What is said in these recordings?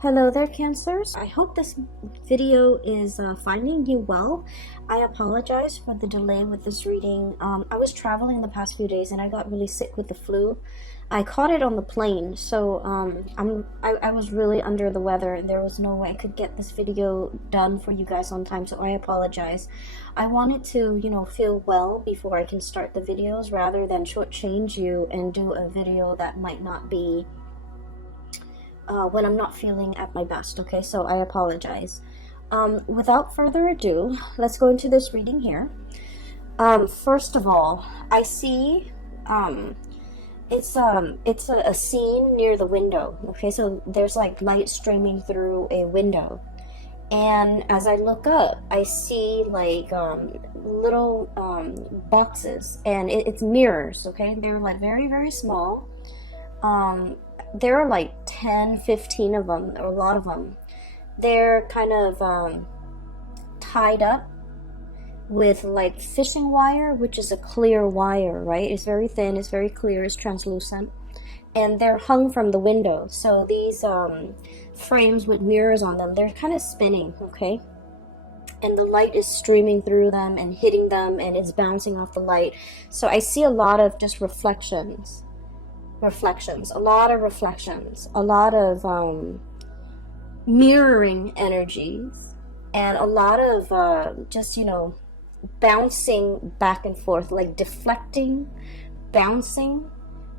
Hello there, Cancers. I hope this video is finding you well. I apologize for the delay with this reading. I was traveling the past few days and I got really sick with the flu. I caught it on the plane, so I was really under the weather and there was no way I could get this video done for you guys on time, so I apologize. I wanted to, feel well before I can start the videos rather than shortchange you and do a video that might not be when I'm not feeling at my best, okay? So I apologize. Without further ado, let's go into this reading here. First of all, I see it's a scene near the window, okay? So there's like light streaming through a window. And as I look up, I see like little boxes, and it's mirrors, okay? They're like very, very small. There are like 10, 15 of them, or a lot of them. They're kind of tied up with like fishing wire, which is a clear wire, right? It's very thin, it's very clear, it's translucent. And they're hung from the window. So these frames with mirrors on them, they're kind of spinning, okay? And the light is streaming through them and hitting them, and it's bouncing off the light. So I see a lot of just reflections, a lot of reflections, a lot of mirroring energies, and a lot of just bouncing back and forth, like deflecting, bouncing,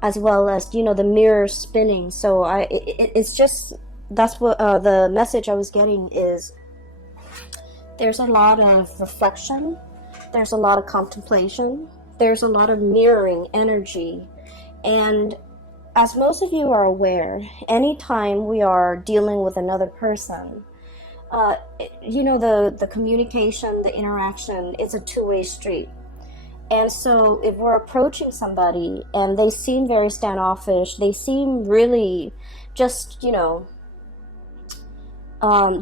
as well as the mirror spinning. So it's just, that's what the message I was getting is, there's a lot of reflection, there's a lot of contemplation, there's a lot of mirroring energy. And as most of you are aware, anytime we are dealing with another person, the communication, the interaction, it's a two-way street. And so if we're approaching somebody and they seem very standoffish, they seem really just, they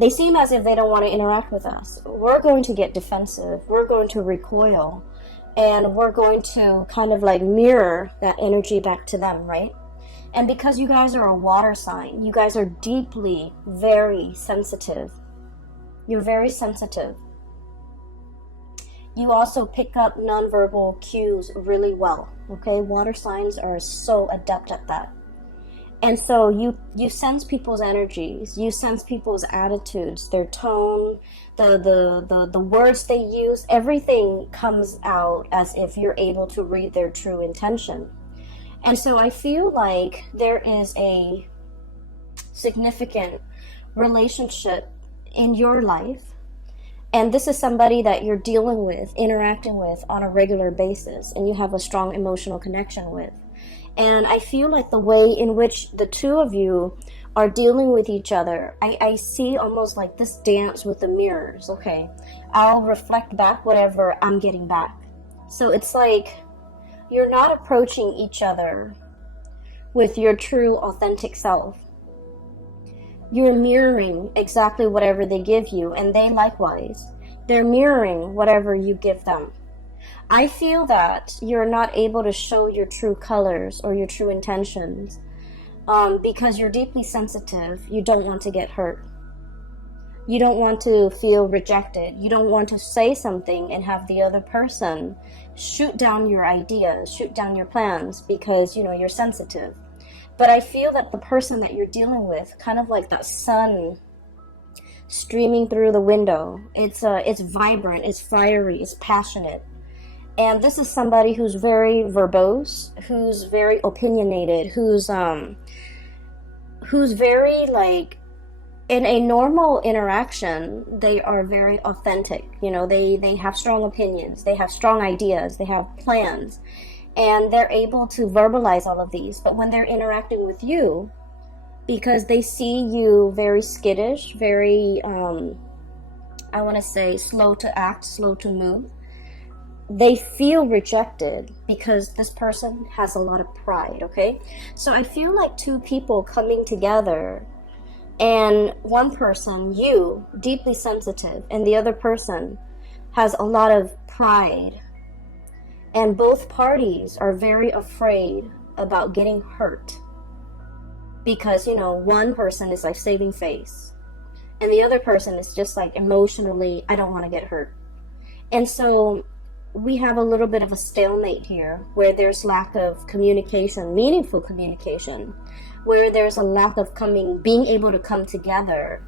seem as if they don't want to interact with us, we're going to get defensive, we're going to recoil, and we're going to kind of like mirror that energy back to them, right? And because you guys are a water sign, you guys are deeply, very sensitive. You're very sensitive. You also pick up nonverbal cues really well, okay? Water signs are so adept at that. And so you sense people's energies, you sense people's attitudes, their tone, the words they use, everything comes out as if you're able to read their true intention. And so I feel like there is a significant relationship in your life, and this is somebody that you're dealing with, interacting with on a regular basis, and you have a strong emotional connection with. And I feel like the way in which the two of you are dealing with each other, I see almost like this dance with the mirrors, okay? I'll reflect back whatever I'm getting back. So it's like you're not approaching each other with your true, authentic self. You're mirroring exactly whatever they give you, and they likewise. They're mirroring whatever you give them. I feel that you're not able to show your true colors or your true intentions because you're deeply sensitive. You don't want to get hurt. You don't want to feel rejected. You don't want to say something and have the other person shoot down your ideas, shoot down your plans because, you're sensitive. But I feel that the person that you're dealing with, kind of like that sun streaming through the window, it's vibrant, it's fiery, it's passionate. And this is somebody who's very verbose, who's very opinionated, who's very like, in a normal interaction, they are very authentic. They have strong opinions, they have strong ideas, they have plans, and they're able to verbalize all of these. But when they're interacting with you, because they see you very skittish, very, I want to say slow to act, slow to move, they feel rejected because this person has a lot of pride, okay? So I feel like two people coming together, and one person, you, deeply sensitive, and the other person has a lot of pride. And both parties are very afraid about getting hurt. because, you know, one person is like saving face and the other person is just like emotionally, I don't want to get hurt. And so we have a little bit of a stalemate here where there's lack of communication, meaningful communication, where there's a lack of being able to come together,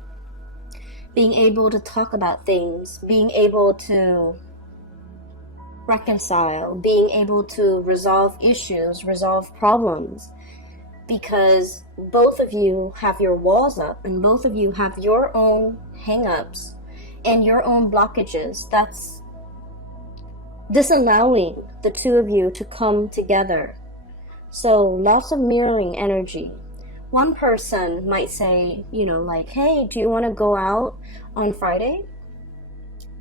being able to talk about things, being able to reconcile, being able to resolve issues, resolve problems, because both of you have your walls up and both of you have your own hang-ups and your own blockages that's disallowing the two of you to come together. So lots of mirroring energy. One person might say, you know, like, hey, do you want to go out on Friday?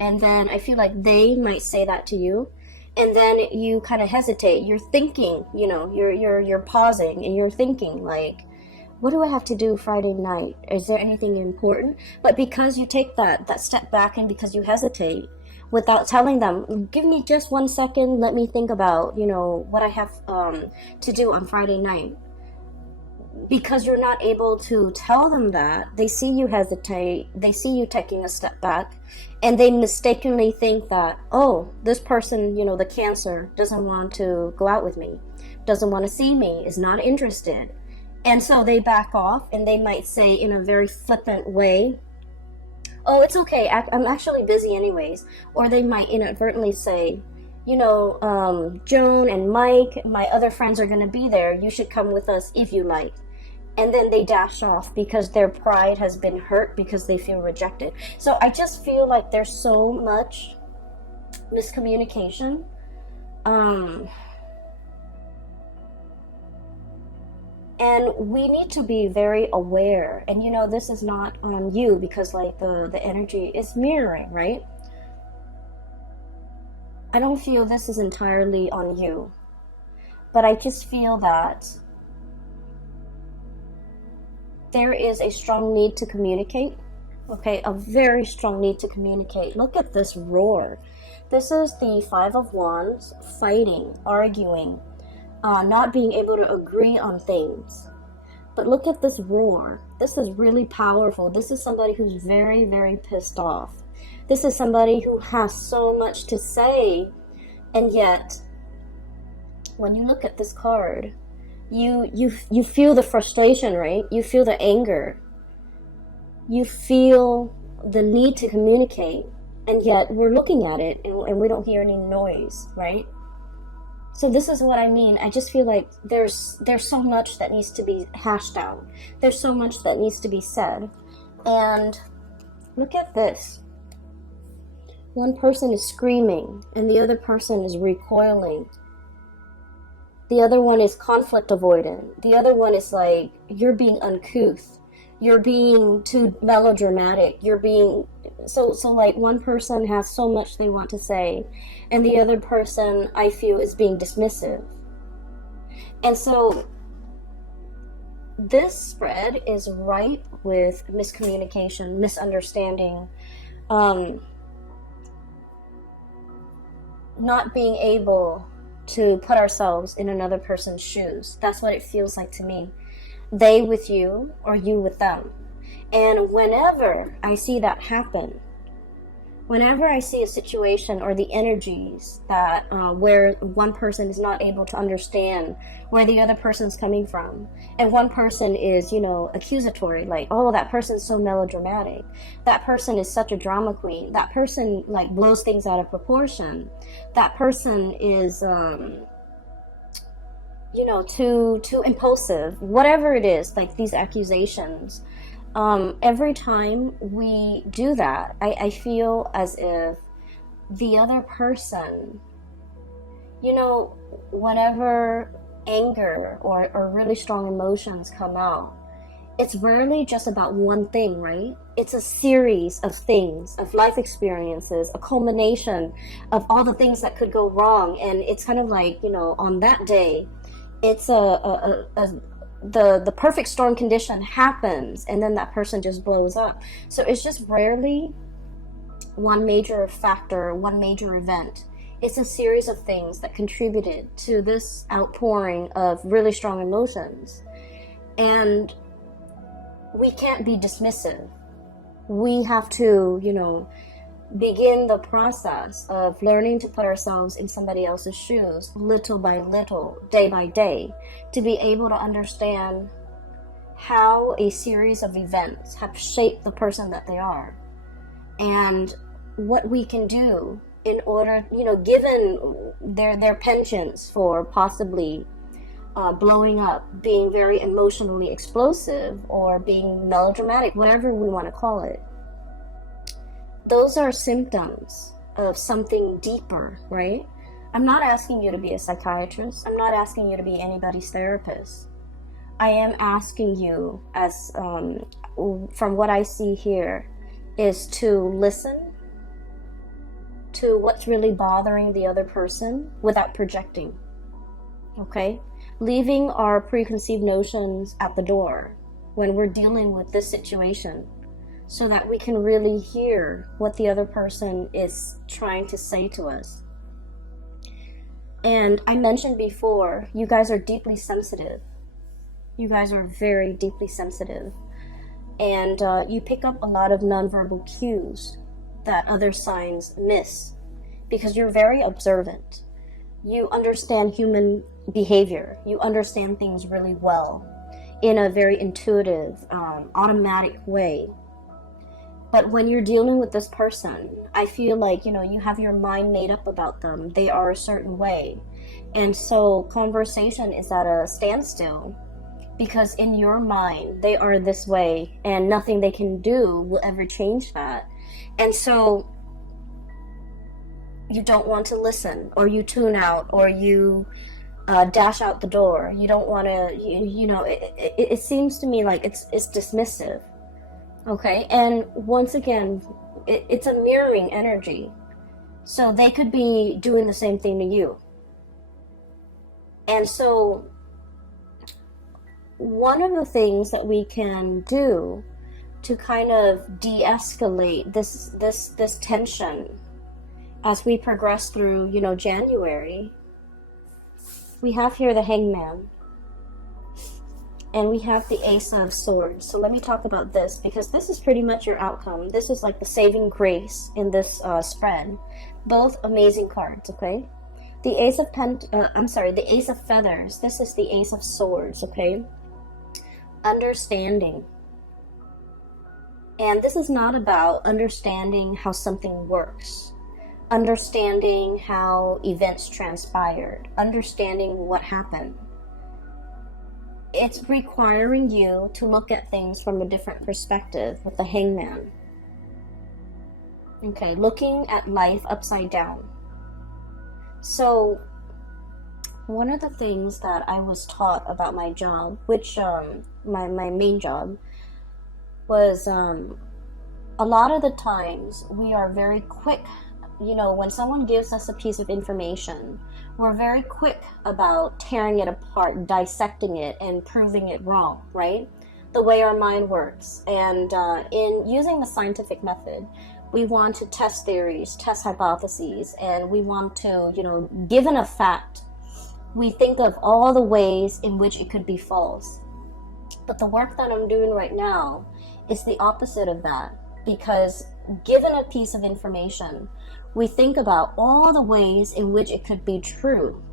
And then I feel like they might say that to you. And then you kind of hesitate. You're thinking, you know, you're pausing and you're thinking like, what do I have to do Friday night? Is there anything important? But because you take that step back and because you hesitate without telling them, give me just 1 second, let me think about, you know, what I have to do on Friday night. Because you're not able to tell them that, they see you hesitate, they see you taking a step back, and they mistakenly think that, oh, this person, you know, the Cancer, doesn't want to go out with me, doesn't want to see me, is not interested. And so they back off, and they might say in a very flippant way, oh, it's okay, I'm actually busy anyways. Or they might inadvertently say, you know, Joan and Mike, my other friends are going to be there, you should come with us if you like. And then they dash off because their pride has been hurt because they feel rejected. So I just feel like there's so much miscommunication. And we need to be very aware. And, you know, this is not on you because, like, the energy is mirroring, right? I don't feel this is entirely on you. But I just feel that there is a strong need to communicate, okay, a very strong need to communicate. Look at this roar. This is the Five of Wands, fighting, arguing, not being able to agree on things. But look at this roar. This is really powerful. This is somebody who's very, very pissed off. This is somebody who has so much to say, and yet, when you look at this card, you feel the frustration, right? You feel the anger. You feel the need to communicate, and yet we're looking at it and we don't hear any noise, right? So this is what I mean. I just feel like there's so much that needs to be hashed out. There's so much that needs to be said. And look at this. One person is screaming and the other person is recoiling. The other one is conflict avoidant. The other one is like, you're being uncouth. You're being too melodramatic. You're being... So like, one person has so much they want to say, and the other person, I feel, is being dismissive. And so, this spread is ripe with miscommunication, misunderstanding, not being able to put ourselves in another person's shoes. That's what it feels like to me. They with you or you with them. And whenever I see that happen, whenever I see a situation or the energies that where one person is not able to understand where the other person's coming from, and one person is, you know, accusatory, like, oh, that person's so melodramatic, that person is such a drama queen, that person like blows things out of proportion, that person is you know, too impulsive, whatever it is, like these accusations. Every time we do that, I feel as if the other person, you know, whenever anger or really strong emotions come out, it's rarely just about one thing, right? It's a series of things, of life experiences, a culmination of all the things that could go wrong. And it's kind of like, you know, on that day, it's the perfect storm condition happens, and then that person just blows up. So it's just rarely one major factor, one major event. It's a series of things that contributed to this outpouring of really strong emotions. And we can't be dismissive. We have to, begin the process of learning to put ourselves in somebody else's shoes little by little, day by day, to be able to understand how a series of events have shaped the person that they are, and what we can do in order, given their penchants for possibly blowing up, being very emotionally explosive, or being melodramatic, whatever we want to call it. Those are symptoms of something deeper, right? I'm not asking you to be a psychiatrist. I'm not asking you to be anybody's therapist. I am asking you, as from what I see here, is to listen to what's really bothering the other person without projecting. Okay? Leaving our preconceived notions at the door when we're dealing with this situation, so that we can really hear what the other person is trying to say to us. And I mentioned before, you guys are deeply sensitive. You guys are very deeply sensitive. And you pick up a lot of nonverbal cues that other signs miss, because you're very observant. You understand human behavior. You understand things really well in a very intuitive, automatic way. But when you're dealing with this person, I feel like, you have your mind made up about them. They are a certain way. And so conversation is at a standstill, because in your mind, they are this way, and nothing they can do will ever change that. And so you don't want to listen, or you tune out, or you dash out the door. You don't want to, it seems to me like it's dismissive. Okay, and once again, it's a mirroring energy. So they could be doing the same thing to you. And so one of the things that we can do to kind of de-escalate this tension as we progress through, January, we have here the Hangman. And we have the Ace of Swords. So let me talk about this, because this is pretty much your outcome. This is like the saving grace in this spread. Both amazing cards, okay? The Ace of the Ace of Feathers. This is the Ace of Swords, okay? Understanding. And this is not about understanding how something works, understanding how events transpired, understanding what happened. It's requiring you to look at things from a different perspective with the Hangman. Okay, looking at life upside down. So, one of the things that I was taught about my job, which my main job, was a lot of the times we are very quick. When someone gives us a piece of information, we're very quick about tearing it apart, dissecting it, and proving it wrong, right? The way our mind works. And in using the scientific method, we want to test theories, test hypotheses, and we want to, given a fact, we think of all the ways in which it could be false. But the work that I'm doing right now is the opposite of that, because given a piece of information, we think about all the ways in which it could be true.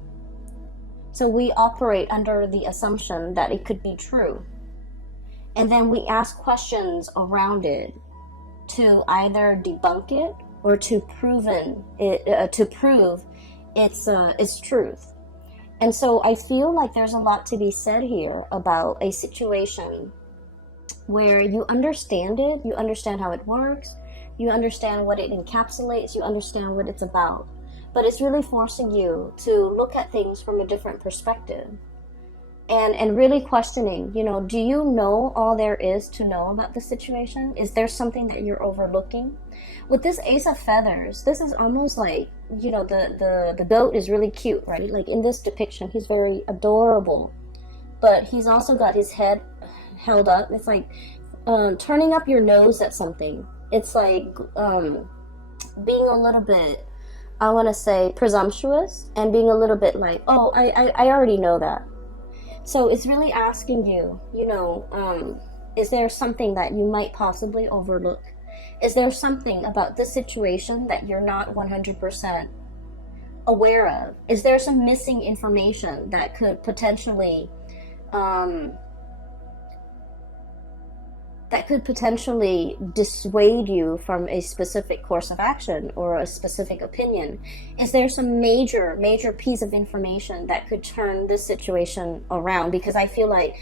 So we operate under the assumption that it could be true. And then we ask questions around it to either debunk it or to prove its truth. And so I feel like there's a lot to be said here about a situation where you understand it, you understand how it works, you understand what it encapsulates, you understand what it's about. But it's really forcing you to look at things from a different perspective. And really questioning, do you know all there is to know about the situation? Is there something that you're overlooking? With this Ace of Feathers, this is almost like, the goat is really cute, right? Like in this depiction, he's very adorable. But he's also got his head held up. It's like turning up your nose at something. It's like being a little bit, I want to say, presumptuous, and being a little bit like, oh, I already know that. So it's really asking you, Is there something that you might possibly overlook? Is there something about this situation that you're not 100% aware of? Is there some missing information that could potentially dissuade you from a specific course of action or a specific opinion? Is there some major piece of information that could turn this situation around? Because I feel like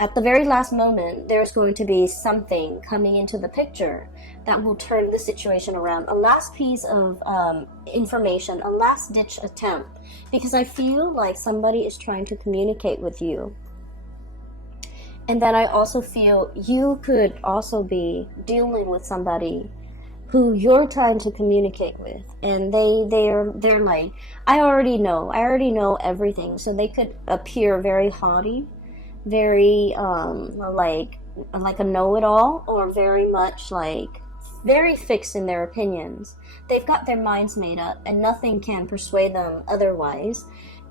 at the very last moment, there's going to be something coming into the picture that will turn the situation around. A last piece of information, a last ditch attempt, because I feel like somebody is trying to communicate with you. And then I also feel you could also be dealing with somebody who you're trying to communicate with, and they're like, I already know everything. So they could appear very haughty, very like a know-it-all, or very much like very fixed in their opinions. They've got their minds made up, and nothing can persuade them otherwise.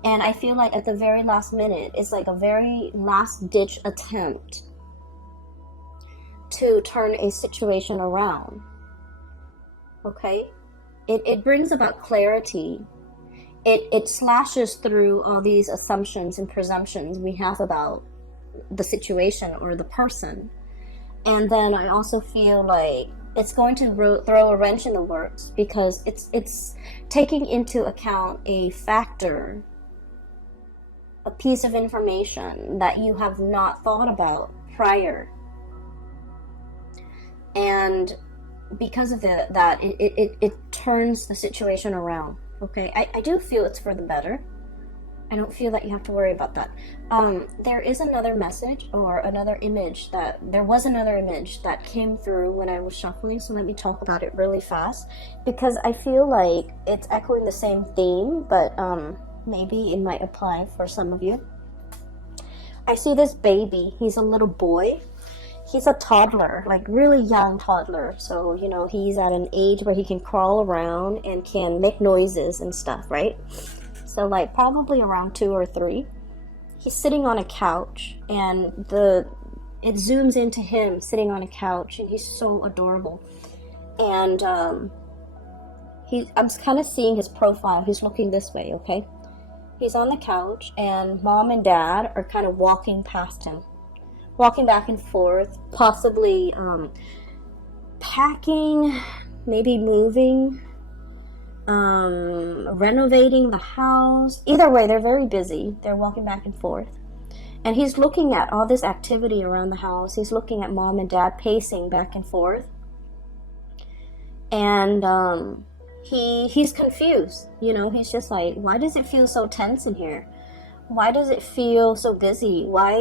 And I feel like at the very last minute, it's like a very last-ditch attempt to turn a situation around. Okay? It brings about clarity. It slashes through all these assumptions and presumptions we have about the situation or the person. And then I also feel like it's going to throw a wrench in the works, because it's taking into account a factor, a piece of information that you have not thought about prior. And because of that, it turns the situation around. Okay, I do feel it's for the better. I don't feel that you have to worry about that. There is another message or another image there was another image that came through when I was shuffling, so let me talk about it really fast, because I feel like it's echoing the same theme, but maybe it might apply for some of you. I see this baby. He's a little boy. He's a toddler, like really young toddler. So, you know, he's at an age where he can crawl around and can make noises and stuff, right? So like probably around 2 or 3. He's sitting on a couch, and it zooms into him sitting on a couch, and he's so adorable. And I'm kind of seeing his profile. He's looking this way, okay? He's on the couch, and mom and dad are kind of walking past him, walking back and forth, possibly packing, maybe moving, renovating the house. Either way, they're very busy. They're walking back and forth. And he's looking at all this activity around the house. He's looking at mom and dad pacing back and forth. And he's confused. You know, he's just like, why does it feel so tense in here? Why does it feel so busy? Why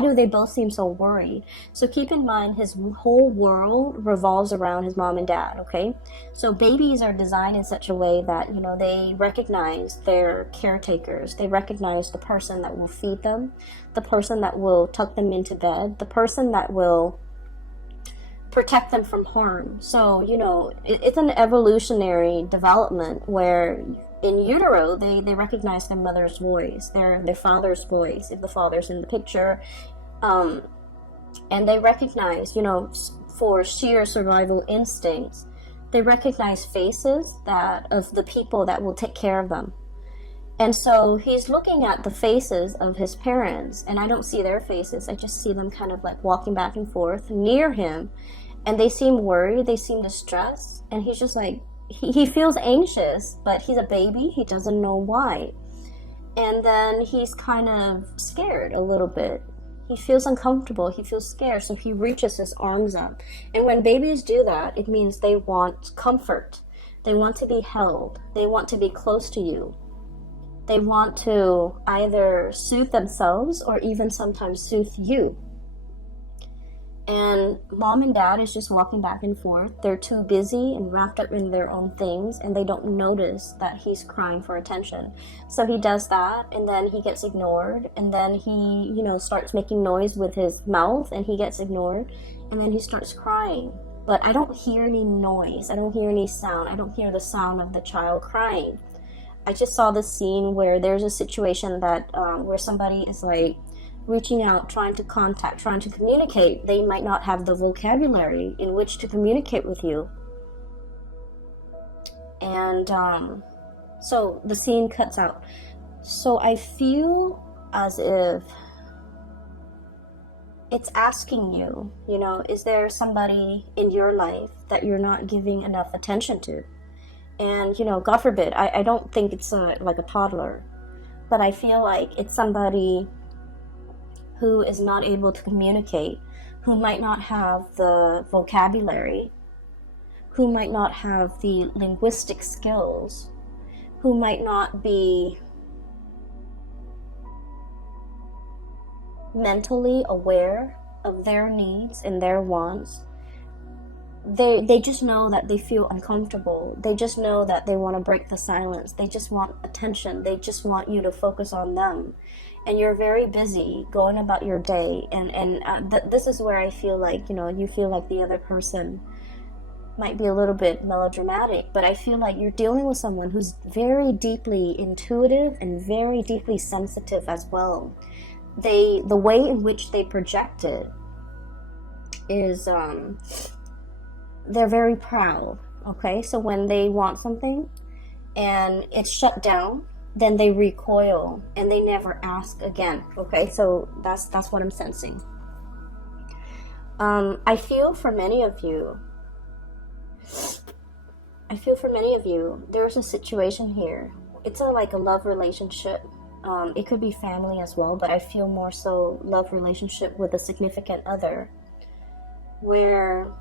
do they both seem so worried? So keep in mind, his whole world revolves around his mom and dad, okay? So babies are designed in such a way that, you know, they recognize their caretakers. They recognize the person that will feed them, the person that will tuck them into bed, the person that will protect them from harm. So, you know, it's an evolutionary development where in utero, they recognize their mother's voice, their father's voice, if the father's in the picture. And they recognize, you know, for sheer survival instincts, they recognize faces of the people that will take care of them. And so he's looking at the faces of his parents, and I don't see their faces. I just see them kind of like walking back and forth near him. And they seem worried, they seem distressed, and he's just like, he feels anxious, but he's a baby, he doesn't know why. And then he's kind of scared a little bit. He feels uncomfortable, he feels scared, so he reaches his arms up. And when babies do that, it means they want comfort. They want to be held. They want to be close to you. They want to either soothe themselves or even sometimes soothe you. And mom and dad is just walking back and forth. They're too busy and wrapped up in their own things, and they don't notice that he's crying for attention. So he does that, and then he gets ignored, and then he, you know, starts making noise with his mouth, and he gets ignored, and then he starts crying. But I don't hear any noise. I don't hear any sound. I don't hear the sound of the child crying. I just saw this scene where there's a situation that where somebody is like reaching out, trying to contact, trying to communicate, they might not have the vocabulary in which to communicate with you. And so the scene cuts out. So I feel as if it's asking you, you know, is there somebody in your life that you're not giving enough attention to? And, you know, God forbid, I don't think it's like a toddler, but I feel like it's somebody who is not able to communicate, who might not have the vocabulary, who might not have the linguistic skills, who might not be mentally aware of their needs and their wants. They just know that they feel uncomfortable. They just know that they want to break the silence. They just want attention. They just want you to focus on them. And you're very busy going about your day. And this is where I feel like, you know, you feel like the other person might be a little bit melodramatic, but I feel like you're dealing with someone who's very deeply intuitive and very deeply sensitive as well. The way in which they project it is they're very proud. Okay, so when they want something and it's shut down, then they recoil and they never ask again. Okay, so that's what I'm sensing. I feel for many of you, there's a situation here. It's like a love relationship. It could be family as well, but I feel more so love relationship with a significant other, where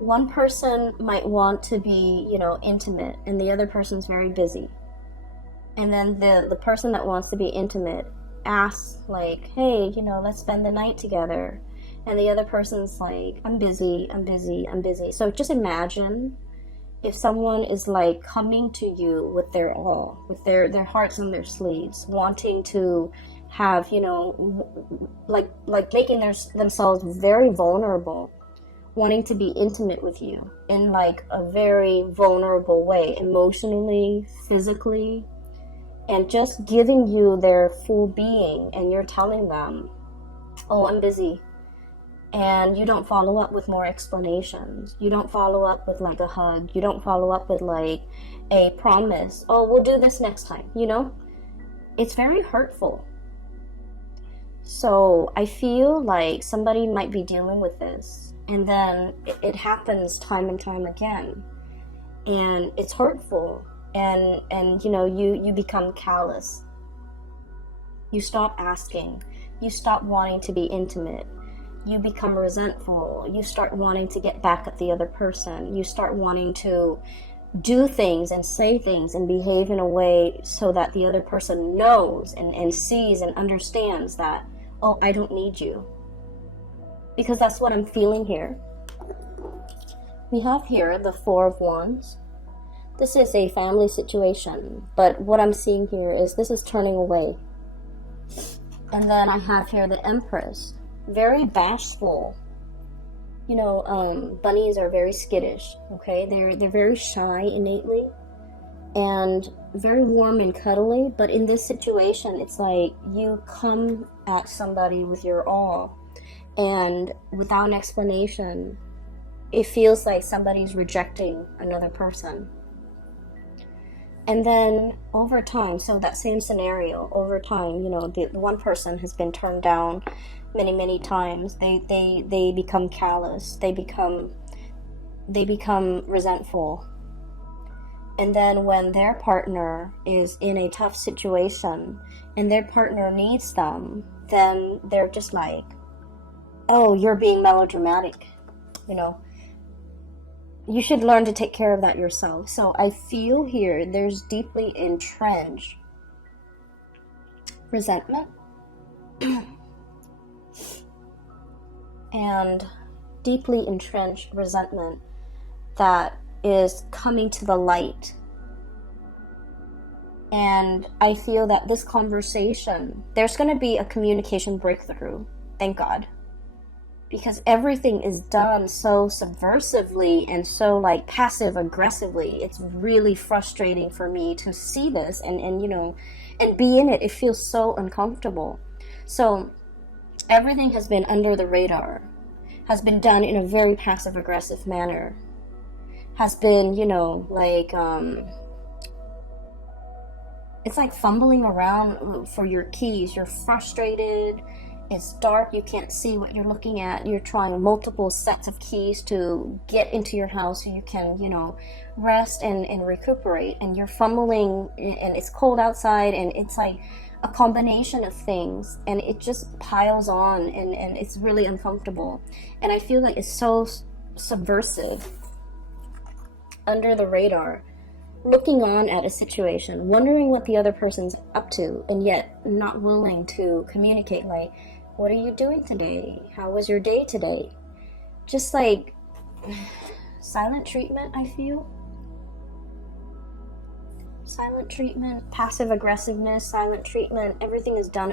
one person might want to be, you know, intimate, and the other person's very busy. And then the person that wants to be intimate asks, like, hey, you know, let's spend the night together. And the other person's like, I'm busy. So just imagine if someone is like coming to you with their all, with their hearts on their sleeves, wanting to have, you know, like making themselves very vulnerable, wanting to be intimate with you in like a very vulnerable way, emotionally, physically, and just giving you their full being, and you're telling them, oh, I'm busy. And you don't follow up with more explanations. You don't follow up with like a hug. You don't follow up with like a promise. Oh, we'll do this next time, you know? It's very hurtful. So I feel like somebody might be dealing with this, and then it happens time and time again. And it's hurtful. And you know, you become callous. You stop asking. You stop wanting to be intimate. You become resentful. You start wanting to get back at the other person. You start wanting to do things and say things and behave in a way so that the other person knows and sees and understands that, oh, I don't need you. Because that's what I'm feeling here. We have here the Four of Wands. This is a family situation, but what I'm seeing here is this is turning away. And then I have here the Empress. Very bashful. You know, bunnies are very skittish, okay? They're very shy innately and very warm and cuddly, but in this situation, it's like you come at somebody with your all, and without an explanation, it feels like somebody's rejecting another person. And then over time, so that same scenario, over time, you know, the one person has been turned down many times. They become callous. They become resentful. And then when their partner is in a tough situation and their partner needs them, then they're just like, oh, you're being melodramatic, you know. You should learn to take care of that yourself. So I feel here there's deeply entrenched resentment and deeply entrenched resentment that is coming to the light. And I feel that this conversation, there's going to be a communication breakthrough. Thank God. because everything is done so subversively and so like passive aggressively. It's really frustrating for me to see this and you know, and be in it. It feels so uncomfortable. So everything has been under the radar, has been done in a very passive aggressive manner, has been, you know, like it's like fumbling around for your keys. You're frustrated. It's dark, you can't see what you're looking at. You're trying multiple sets of keys to get into your house so you can, you know, rest and recuperate. And you're fumbling, and it's cold outside, and it's like a combination of things, and it just piles on, and it's really uncomfortable. And I feel like it's so subversive, under the radar, looking on at a situation, wondering what the other person's up to, and yet not willing to communicate, like, what are you doing today? How was your day today? Just like silent treatment, I feel. Silent treatment, passive aggressiveness, silent treatment, everything is done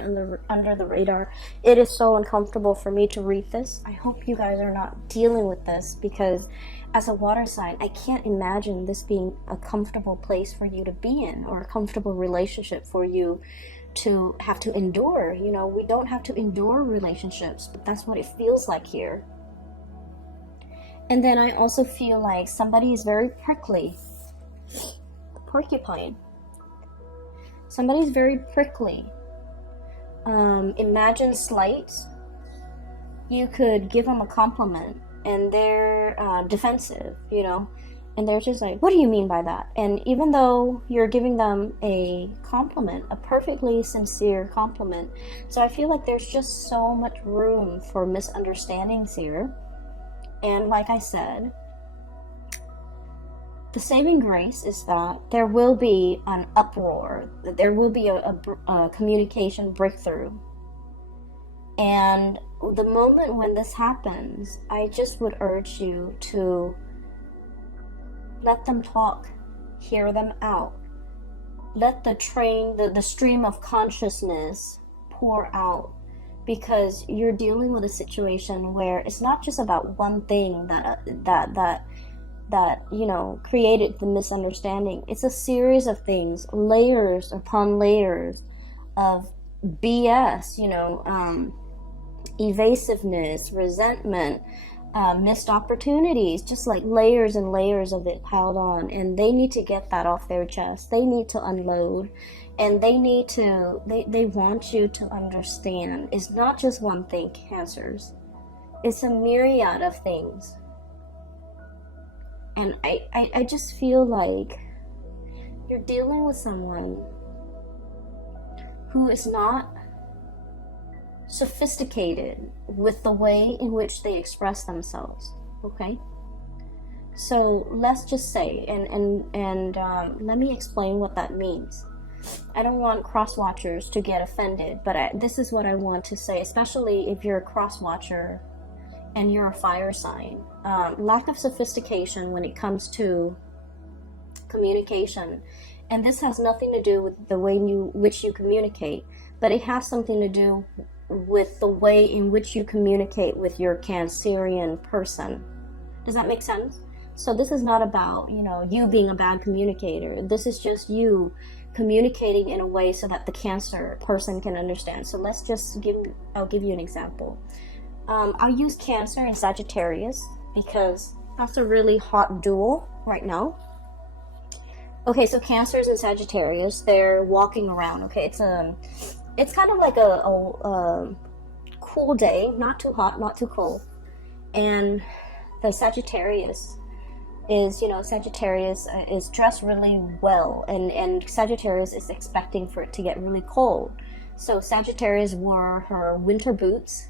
under the radar. It is so uncomfortable for me to read this. I hope you guys are not dealing with this, because as a water sign, I can't imagine this being a comfortable place for you to be in, or a comfortable relationship for you to have to endure. You know, we don't have to endure relationships, but that's what it feels like here. And then I also feel like somebody is very prickly. Porcupine. Somebody's very prickly. Imagine slight. You could give them a compliment and they're defensive, you know, and they're just like, what do you mean by that? And even though you're giving them a compliment, a perfectly sincere compliment, so I feel like there's just so much room for misunderstandings here. And like I said, the saving grace is that there will be an uproar, that there will be a communication breakthrough. And the moment when this happens, I just would urge you to let them talk, hear them out. Let the stream of consciousness pour out, because you're dealing with a situation where it's not just about one thing that you know created the misunderstanding. It's a series of things, layers upon layers of BS, you know, evasiveness, resentment, missed opportunities, just like layers and layers of it piled on. And they need to get that off their chest. They need to unload, and they want you to understand it's not just one thing, Cancers. It's a myriad of things. And I just feel like you're dealing with someone who is not sophisticated with the way in which they express themselves, okay? So let's just say, and let me explain what that means. I don't want cross-watchers to get offended, but this is what I want to say, especially if you're a cross-watcher and you're a fire sign. Lack of sophistication when it comes to communication, and this has nothing to do with the way which you communicate, but it has something to do with the way in which you communicate with your Cancerian person. Does that make sense? So this is not about, you know, you being a bad communicator. This is just you communicating in a way so that the Cancer person can understand. So let's just I'll give you an example. I'll use Cancer and Sagittarius because that's a really hot duel right now. Okay, so Cancers and Sagittarius, they're walking around. Okay, it's kind of like a cool day, not too hot, not too cold. And the Sagittarius is, you know, Sagittarius is dressed really well, and Sagittarius is expecting for it to get really cold. So Sagittarius wore her winter boots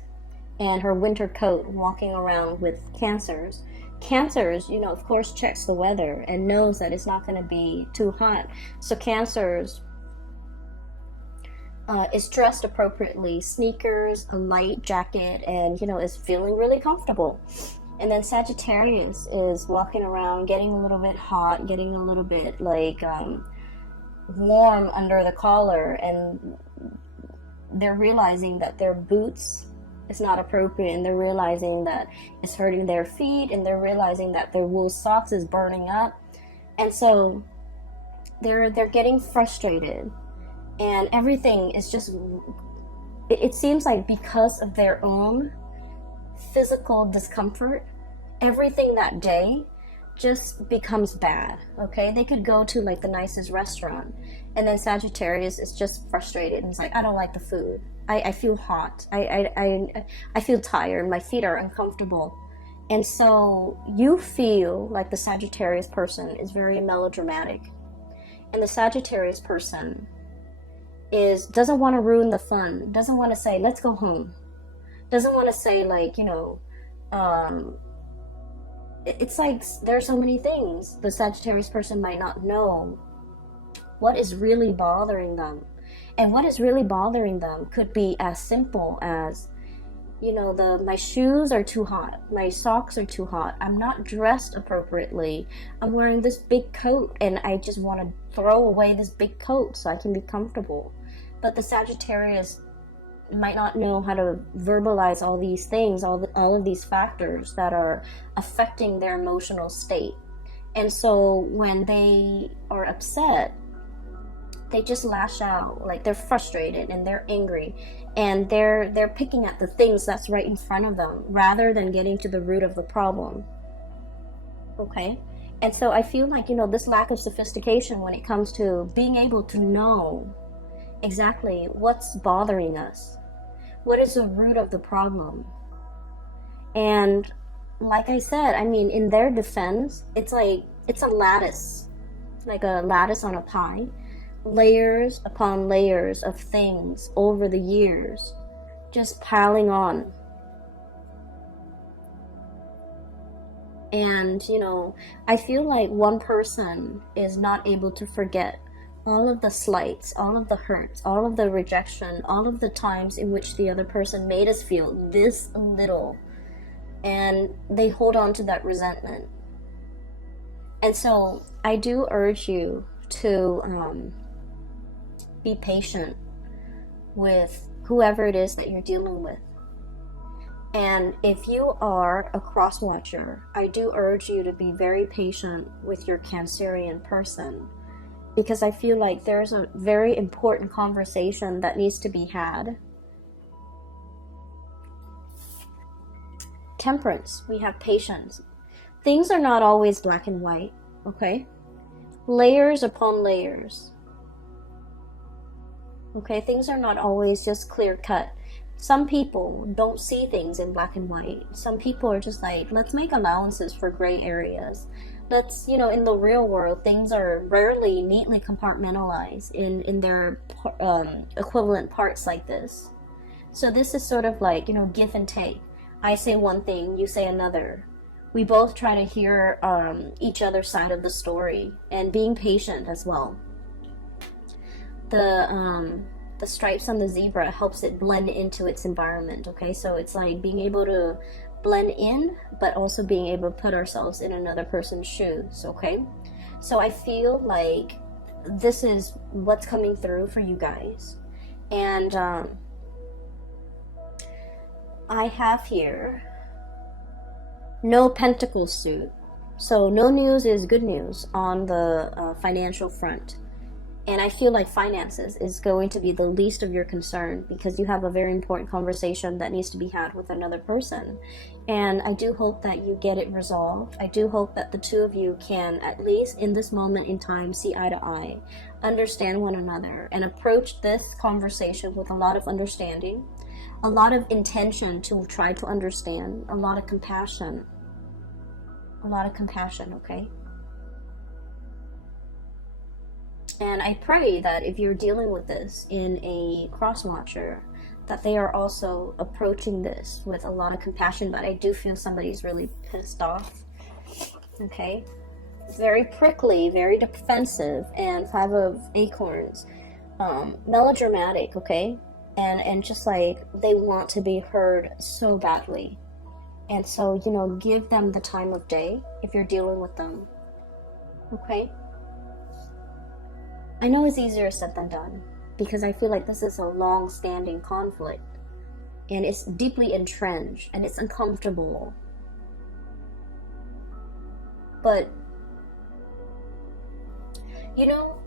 and her winter coat, walking around with Cancers. Cancers, you know, of course, checks the weather and knows that it's not going to be too hot. So Cancers is dressed appropriately, sneakers, a light jacket, and, you know, is feeling really comfortable. And then Sagittarius is walking around, getting a little bit hot, getting a little bit like warm under the collar, and they're realizing that their boots It's not appropriate, and they're realizing that it's hurting their feet, and they're realizing that their wool socks is burning up, and so they're getting frustrated, and everything is just, it seems like because of their own physical discomfort, everything that day just becomes bad. Okay, they could go to like the nicest restaurant, and then Sagittarius is just frustrated and it's like, I don't like the food, I feel hot, I feel tired, my feet are uncomfortable. And so you feel like the Sagittarius person is very melodramatic, and the Sagittarius person doesn't want to ruin the fun, doesn't want to say let's go home, doesn't want to say like, it's like there are so many things the Sagittarius person might not know what is really bothering them. And what is really bothering them could be as simple as, my shoes are too hot, my socks are too hot, I'm not dressed appropriately, I'm wearing this big coat and I just want to throw away this big coat so I can be comfortable. But the Sagittarius might not know how to verbalize all these things, all of these factors that are affecting their emotional state. And so when they are upset, they just lash out, like they're frustrated and they're angry, and they're picking at the things that's right in front of them rather than getting to the root of the problem. Okay? And so I feel like, this lack of sophistication when it comes to being able to know exactly what's bothering us, what is the root of the problem. And like I said, I mean, in their defense, it's like, it's a lattice, like a lattice on a pie, layers upon layers of things over the years, just piling on. And, I feel like one person is not able to forget all of the slights, all of the hurts, all of the rejection, all of the times in which the other person made us feel this little, and they hold on to that resentment. And so I do urge you to be patient with whoever it is that you're dealing with. And if you are a cross watcher, I do urge you to be very patient with your Cancerian person, because I feel like there's a very important conversation that needs to be had. Temperance, we have patience. Things are not always black and white, okay? Layers upon layers. Okay, things are not always just clear cut. Some people don't see things in black and white. Some people are just like, let's make allowances for gray areas. Let's, in the real world, things are rarely neatly compartmentalized in their equivalent parts like this. So this is sort of like, give and take. I say one thing, you say another. We both try to hear each other's side of the story, and being patient as well. The stripes on the zebra helps it blend into its environment, okay? So it's like being able to blend in, but also being able to put ourselves in another person's shoes, okay? So I feel like this is what's coming through for you guys. And I have here no pentacles suit. So no news is good news on the financial front. And I feel like finances is going to be the least of your concern, because you have a very important conversation that needs to be had with another person. And I do hope that you get it resolved. I do hope that the two of you can, at least in this moment in time, see eye to eye, understand one another, and approach this conversation with a lot of understanding, a lot of intention to try to understand, a lot of compassion. A lot of compassion, okay? And I pray that if you're dealing with this in a cross-watcher, that they are also approaching this with a lot of compassion. But I do feel somebody's really pissed off, okay? Very prickly, very defensive, and 5 of acorns. Melodramatic, okay? And just like they want to be heard so badly. And so, give them the time of day if you're dealing with them, okay? I know it's easier said than done, because I feel like this is a long-standing conflict, and it's deeply entrenched and it's uncomfortable. But you know,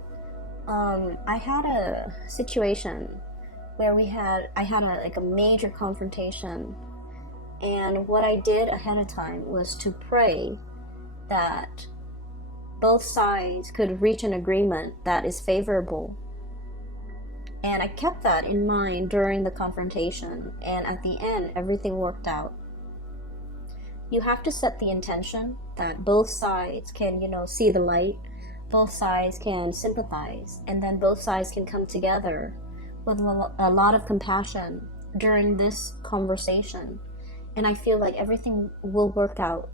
I had a situation where I had a major confrontation, and what I did ahead of time was to pray that both sides could reach an agreement that is favorable. And I kept that in mind during the confrontation, and at the end, everything worked out. You have to set the intention that both sides can, see the light, both sides can sympathize, and then both sides can come together with a lot of compassion during this conversation. And I feel like everything will work out,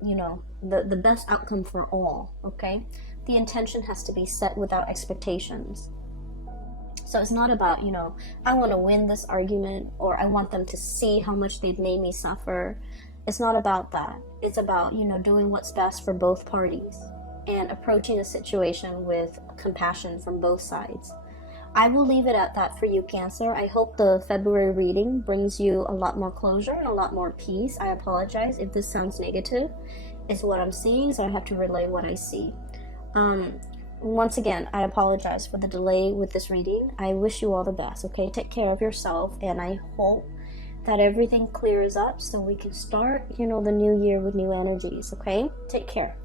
the best outcome for all, okay? The intention has to be set without expectations. So it's not about, I want to win this argument, or I want them to see how much they've made me suffer. It's not about that. It's about, doing what's best for both parties and approaching a situation with compassion from both sides. I will leave it at that for you, Cancer. I hope the February reading brings you a lot more closure and a lot more peace. I apologize if this sounds negative. It's what I'm seeing, so I have to relay what I see. Once again, I apologize for the delay with this reading. I wish you all the best, okay? Take care of yourself, and I hope that everything clears up so we can start, the new year with new energies, okay? Take care.